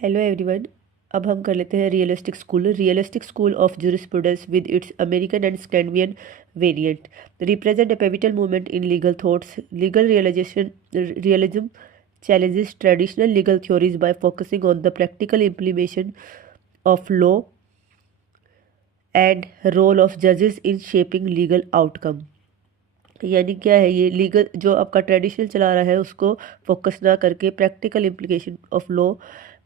Hello everyone. अब हम कर लेते हैं realistic school of jurisprudence with its American and Scandinavian variant represent a pivotal movement in legal thoughts. Realism challenges traditional legal theories by focusing on the practical implementation of law and role of judges in shaping legal outcome. यानी क्या है, ये legal जो आपका traditional चला रहा है उसको फोकस ना करके प्रैक्टिकल इम्प्लीकेशन ऑफ लॉ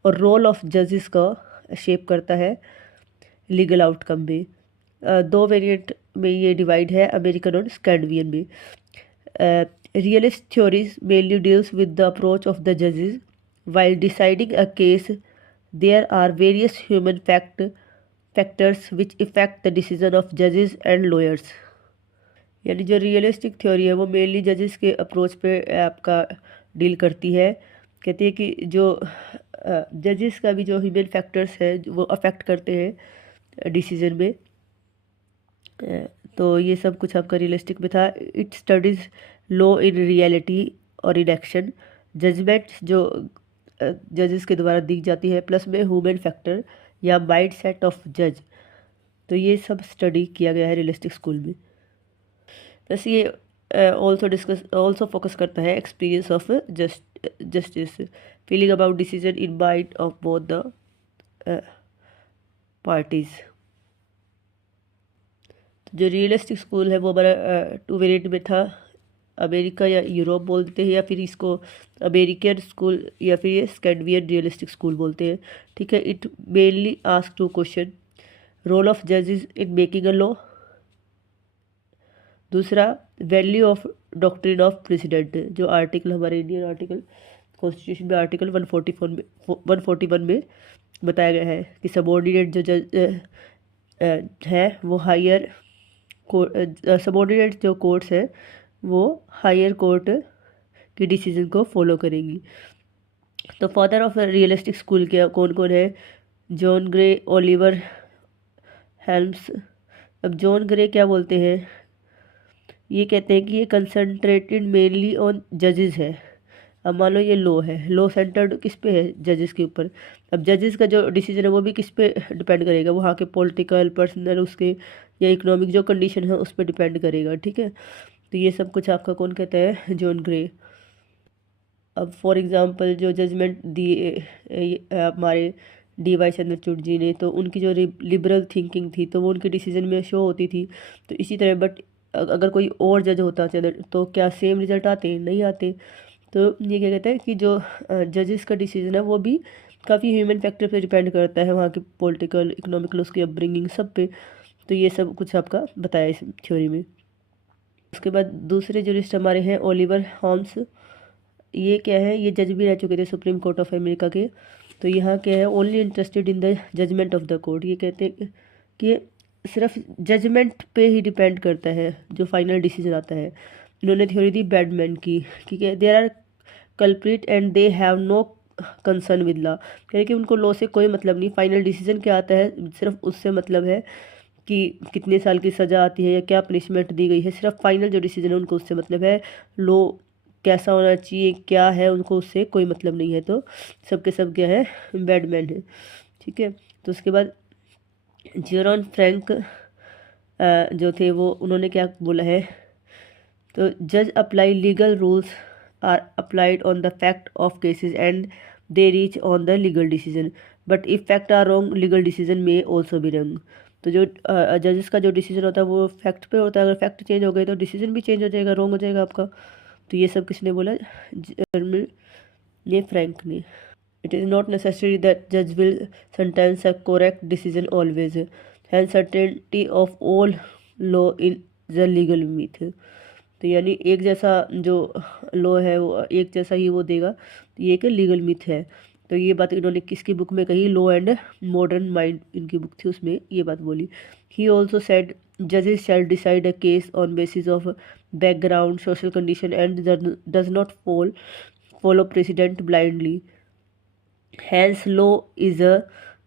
और रोल ऑफ जजेस का शेप करता है लीगल आउटकम में। दो वेरिएंट में ये डिवाइड है, अमेरिकन और स्कैंडिनेवियन में। Realist theories mainly deals with the approach of the जजेस while deciding a case. There are various human factors which effect the decision of जजेस एंड लॉयर्स। यानी जो रियलिस्टिक थ्योरी है वो मेनली जजेस के अप्रोच पे आपका डील करती है। कहती है कि जो जजेस का भी जो ह्यूमन फैक्टर्स है वो अफेक्ट करते हैं डिसीजन में। तो ये सब कुछ आपका रियलिस्टिक में था। It studies law in reality और इन एक्शन, जजमेंट जो जजेस के द्वारा दी जाती है, प्लस में ह्यूमन फैक्टर या माइंड सेट ऑफ जज। तो ये सब स्टडी किया गया है रियलिस्टिक स्कूल में। बस ये ऑल्सो फोकस करता है experience of justice, feeling about decision in mind of both the parties. जो रियलिस्टिक स्कूल है वो हमारा टू वेरिएंट में था, अमेरिका या यूरोप बोलते हैं, या फिर इसको अमेरिकन स्कूल या फिर ये स्कैंडिनेवियन रियलिस्टिक स्कूल बोलते हैं। ठीक है। It mainly ask to question, role of जजेस इन मेकिंग अ लॉ, दूसरा value of doctrine of precedent, जो आर्टिकल हमारे इंडियन आर्टिकल कॉन्स्टिट्यूशन में आर्टिकल 141 में बताया गया है कि सबॉर्डिनेट जो जज है वो हायर सबॉर्डिनेट जो कोर्ट्स है वो हायर कोर्ट के डिसीजन को फॉलो करेंगी। तो फादर ऑफ रियलिस्टिक स्कूल के कौन कौन है? John grey, Oliver Helm's. अब जॉन ग्रे क्या बोलते हैं? ये कहते हैं कि ये कंसंट्रेटेड मेनली ऑन जजेस है। अब मान लो ये लो है, लो सेंटर्ड किस पे है? जजेस के ऊपर। अब जजेस का जो डिसीजन है वो भी किस पे डिपेंड करेगा? वहाँ के पॉलिटिकल, पर्सनल, उसके या इकोनॉमिक जो कंडीशन है उस पर डिपेंड करेगा। ठीक है। तो ये सब कुछ आपका कौन कहता है? John grey. अब फॉर एग्जांपल जो जजमेंट दिए हमारे डी वाई चंद्रचूड़ जी ने, तो उनकी जो लिबरल थिंकिंग थी तो वो उनके डिसीजन में शो होती थी। तो इसी तरह बट अगर कोई और जज होता तो क्या सेम रिजल्ट आते? नहीं आते। तो ये क्या कहते हैं कि जो जजेस का डिसीजन है वो भी काफ़ी ह्यूमन फैक्टर पे डिपेंड करता है, वहाँ के पॉलिटिकल, इकोनॉमिकल, उसकी अपब्रिंगिंग सब पे। तो ये सब कुछ आपका बताया इस थ्योरी में। उसके बाद दूसरे जूरिस्ट हमारे हैं ओलिवर हॉल्म्स। ये क्या है? ये जज भी रह चुके थे सुप्रीम कोर्ट ऑफ अमेरिका के। तो यहाँ क्या है? Only interested in the judgment of the court. ये कहते हैं कि सिर्फ जजमेंट पे ही डिपेंड करता है जो फाइनल डिसीजन आता है। इन्होंने थ्योरी दी बैडमैन की, ठीक है। There are culprit and they have no concern with law. कह रहे कि उनको लॉ से कोई मतलब नहीं, फाइनल डिसीजन क्या आता है सिर्फ उससे मतलब है कि कितने साल की सज़ा आती है या क्या पनिशमेंट दी गई है। सिर्फ फाइनल जो डिसीजन है उनको उससे मतलब है। लॉ कैसा होना चाहिए, क्या है, उनको उससे कोई मतलब नहीं है। तो सबके सब क्या है? बैडमैन है। ठीक है। तो उसके बाद जेरॉन फ्रैंक जो थे वो उन्होंने क्या बोला है? तो जज apply legal rules are applied on the fact of cases and they reach on the legal decision, but if fact are wrong legal decision में ऑल्सो भी रॉन्ग। तो जो जजेस का जो डिसीजन होता है वो फैक्ट पे होता है। अगर फैक्ट चेंज हो गए तो डिसीजन भी चेंज हो जाएगा, रॉन्ग हो जाएगा आपका। तो ये सब किसने बोला? ये फ्रैंक ने। It is not necessary that जज will sentence a correct decision always, and certainty of all law in the legal myth. तो यानी एक जैसा जो लॉ है वो एक जैसा ही वो देगा, तो ये एक लीगल मिथ है। तो ये बात इन्होंने किसकी बुक में कही? लॉ एंड मॉडर्न माइंड इनकी बुक थी, उसमें ये बात बोली। ही ऑल्सो सेड जजेस शैल decide a case on basis of background, social condition and does not follow president blindly, hence law is a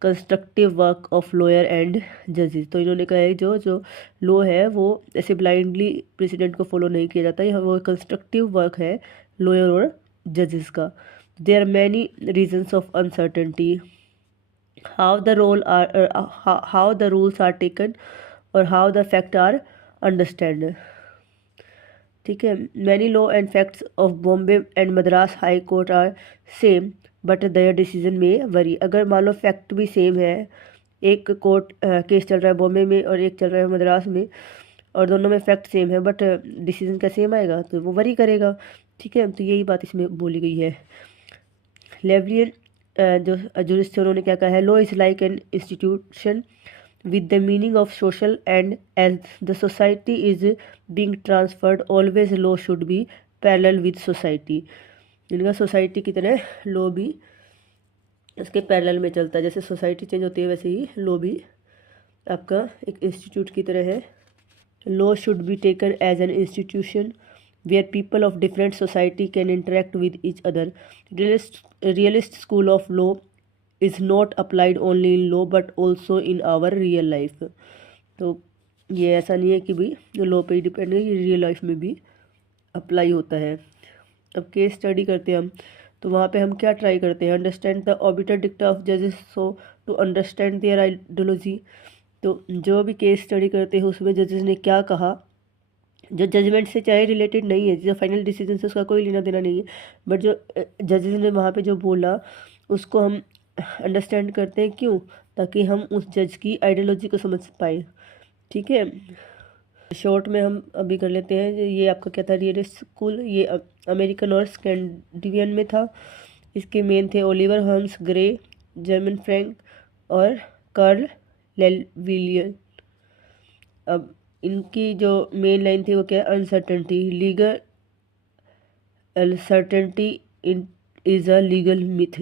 constructive work of lawyer and जजेस। तो इन्होंने कहा है जो जो लॉ है वो ऐसे ब्लाइंडली प्रेसिडेंट को फॉलो नहीं किया जाता है, वो कंस्ट्रक्टिव वर्क है लॉयर और जजेस का। There are many reasons of uncertainty, how the rules are taken और how the facts are understood. ठीक है, many law and facts of Bombay and Madras high court are same but their decision में vary. अगर मान लो fact भी same है, एक court case चल रहा है बॉम्बे में और एक चल रहा है मद्रास में, और दोनों में फैक्ट सेम है बट डिसीजन का सेम आएगा तो वो वरी करेगा। ठीक है, तो यही बात इसमें बोली गई है। लेवलियन जो जूरिस्ट थे उन्होंने क्या कहा है, law is like an institution with the meaning of social, and as the society is being transferred always law should be parallel with society। इनका सोसाइटी की तरह लॉ भी इसके पैरेलल में चलता है, जैसे सोसाइटी चेंज होती है वैसे ही लॉ भी आपका एक इंस्टीट्यूट की तरह है। Law should be taken as an institution where people of different society can interact with each other. Realist school of law is not applied only in law but also in our real life. तो ये ऐसा नहीं है कि भाई law पे ही depend है, ये रियल लाइफ में भी अप्लाई होता है। अब केस स्टडी करते हैं हम, तो वहाँ पे हम क्या ट्राई करते हैं, अंडरस्टैंड द ऑबिटर डिक्टा ऑफ जजेस सो टू अंडरस्टैंड देयर आइडियोलॉजी। तो जो भी केस स्टडी करते हैं उसमें जजेस ने क्या कहा, जो जजमेंट से चाहे रिलेटेड नहीं है, जो फाइनल डिसीजन से उसका कोई लेना देना नहीं है, बट जो जजेस ने वहाँ पे जो बोला उसको हम अंडरस्टैंड करते हैं। क्यों? ताकि हम उस जज की आइडियोलॉजी को समझ पाए। ठीक है, शॉर्ट में हम अभी कर लेते हैं। ये आपका क्या था, रियलिस्ट स्कूल, ये अमेरिकन और स्कैंडिनेवियन में था। इसके मेन थे ओलिवर हंस ग्रे, जर्मन फ्रैंक और कार्ल लेविलियन। अब इनकी जो मेन लाइन थी वो क्या है, uncertainty, legal uncertainty is a legal myth.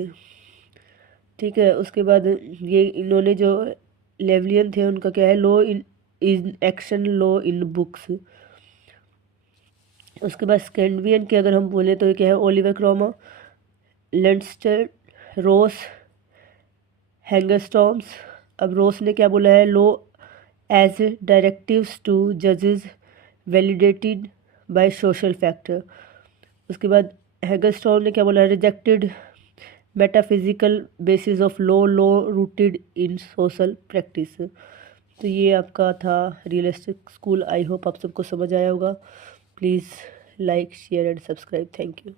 ठीक है, उसके बाद ये इन्होंने जो लेवलियन थे उनका क्या है, law in action, law in books. उसके बाद स्कैंडिनेवियन के अगर हम बोले तो ये क्या है, ओलिवर क्रोमा, लेंस्टर, रोस, हैंगरस्टॉम्स। अब रोस ने क्या बोला है, लॉ एज डायरेक्टिव्स टू जजेस वैलिडेटेड बाय सोशल फैक्टर। उसके बाद हैंगरस्टॉम ने क्या बोला है, rejected metaphysical basis of law, law rooted in social practice. तो ये आपका था रियलिस्टिक स्कूल। आई होप आप सबको समझ आया होगा। Please like share and subscribe. Thank you.